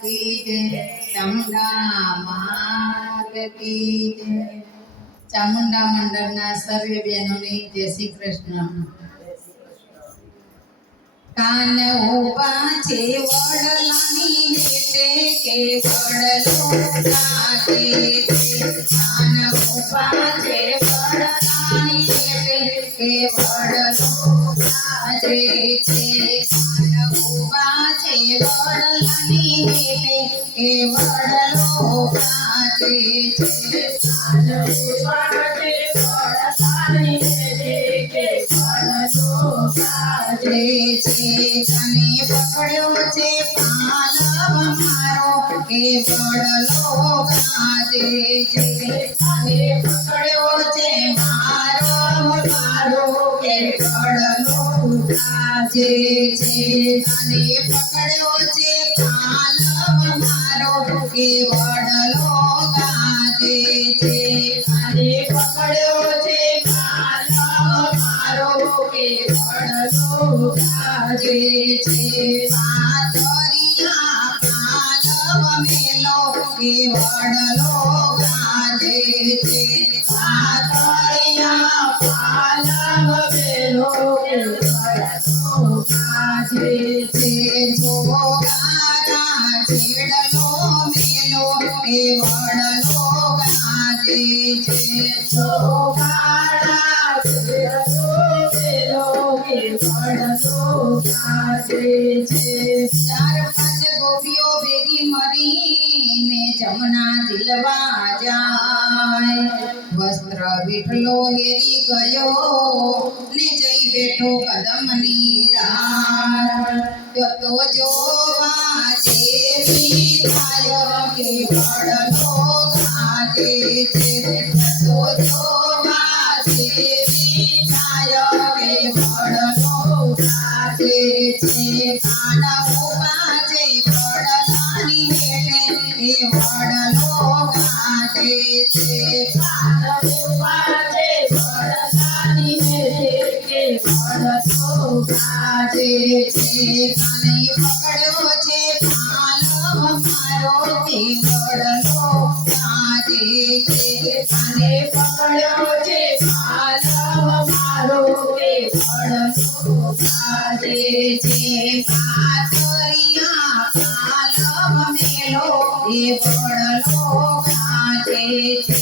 કી જય ચામુંડા માત કી જય ચામુંડા મંડળના સર્વે બહેનોને જય શ્રી કૃષ્ણ કાન ઊભા છે વડલાની નેતે કે વડલો ગાતે છે. કાન ઊભા છે વડલાની નેતે કે વડલો ગાજે છે. કાન છે પાલવ મારો વડલો ગાજે છે પકડ્યો છે. ગાજે છે તને પકડ્યો છે પાલવ કે વડલો ગાજે છે. તને પકડ્યો છે પાલવ મારો કે છે. પાતરિયા પાલવ મેલો કે વડલો ગાજે છે. પાતરિયા ચાર પાંચ ગોપીઓ મળીને જમના ઝીલવા જાય વસ્ત્ર વિઠલો હેરી ગયો બેઠો કદમની ડાળ તો કે વડલો ગાજે છે. તો જોવા છે કાના ઊભા છે. વડલાની હેઠે છે. ગાજે છે કાને પકડ્યો છે પાલવ મારો વડલો છે કાને પકડ્યો છે પાલવ મારો તે આજે છે પાતરિયા પાલવ મેલો ગાજે છે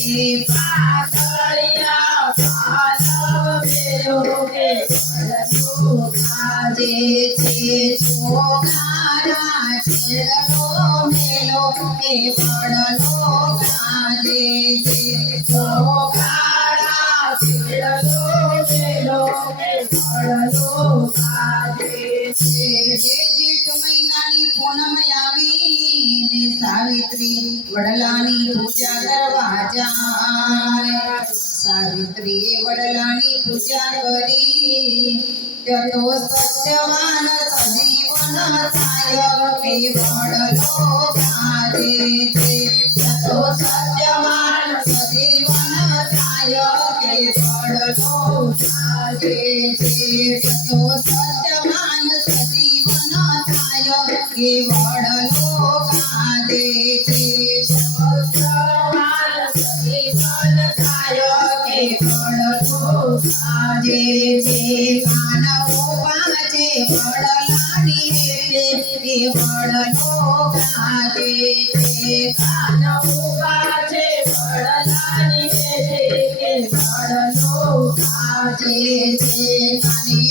સાવિત્રી વડલાની પૂજા કરવા જાય સાવિત્રીએ વડલાની પૂજા કરી તો સત્યવાન સજીવન થાય કે વડલો ગાજે છે તો સત્યવાન સજીવન ગાજે છે કાનવો પાજે વડલાની હેઠે એ વડલો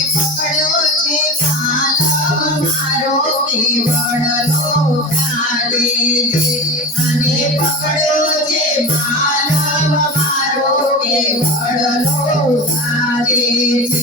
પકડ્યો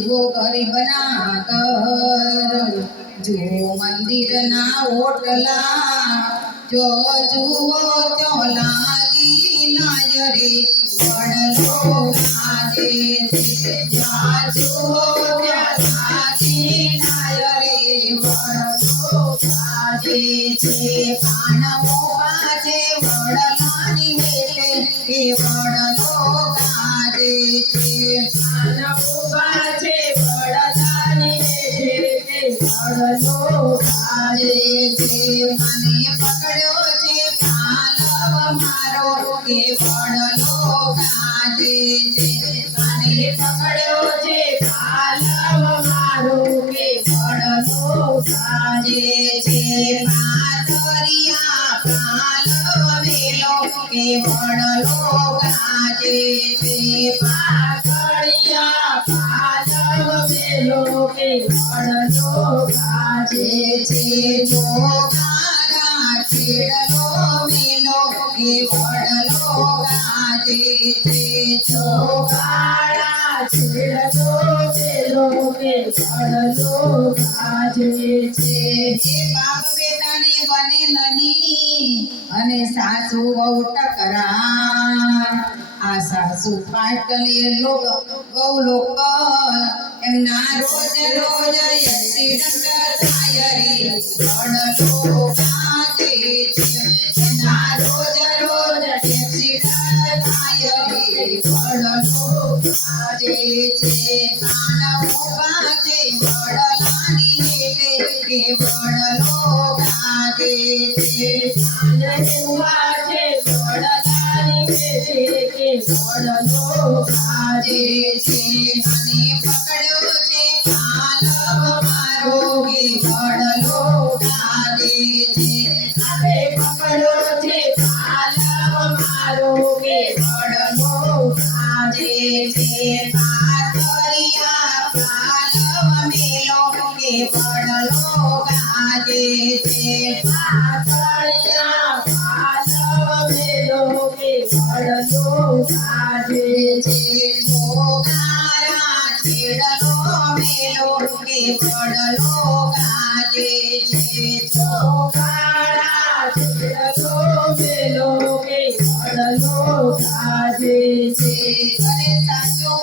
ધનવાનના અને જુઓ ગરીબના ઘર જુઓ મંદિરના ઓટલા, જો જુઓ તો લાગી નાય રે, વડલો આજે જુઓ ત્યાં લાગી નાય રે, વડલો આજે છે. કાનમો મારો કે વડલો ગાજે છે મને પકડ્યો છે પાલવ મારો કે વડલો ગાજે છે પાતરિયા પાલવ વેલો કે વડલો ગાજે છે પાકડિયા. પાલવ મેલો કે વડલો ગાજે છે જોગારા છેડલો મેલો કે ગાજે છે કાળા છેડલો મેલો કે વડલો ગાજે છે છે બાપ બેટાને બને નની અને સાસુ વહુ ટકરા આ સાસુ પાટલી લોક ગૌ એમના રોજ રોજ એક્સિડન્ટ થાય રે. વડલો મારો કે વડલો આજે છે હવે અરે સાચો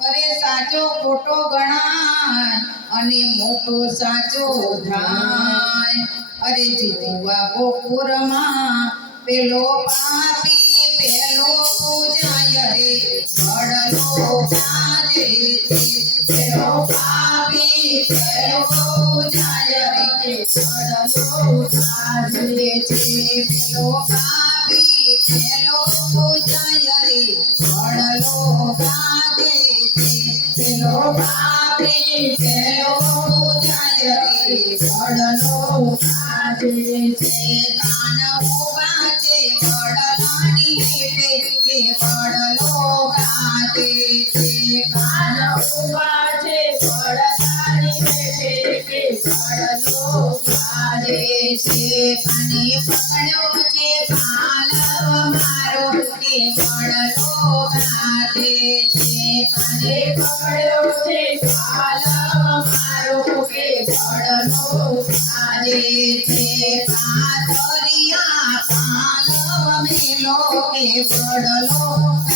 અરે સાચો ખોટો ગણાય અને મોટો સાચો થાય અરે જુવા ગોપુરમાં પેલો પાપી પેલો પૂજાય રે વડલો ગાજે છે પેલો પાપી પેલો પૂજાય રે વડલો ગાજે છે પેલો પાપી પેલો પૂજાય રે વડલો ગાજે છે પેલો પાપી પેલો પૂજાય રે છે અને પકડ્યો છે પાલવ મારો ગાજે છે કાને પકડ્યો છે પાલવ મારો કે વડલો ગાજે છે પાતરિયા પાલવ વડલો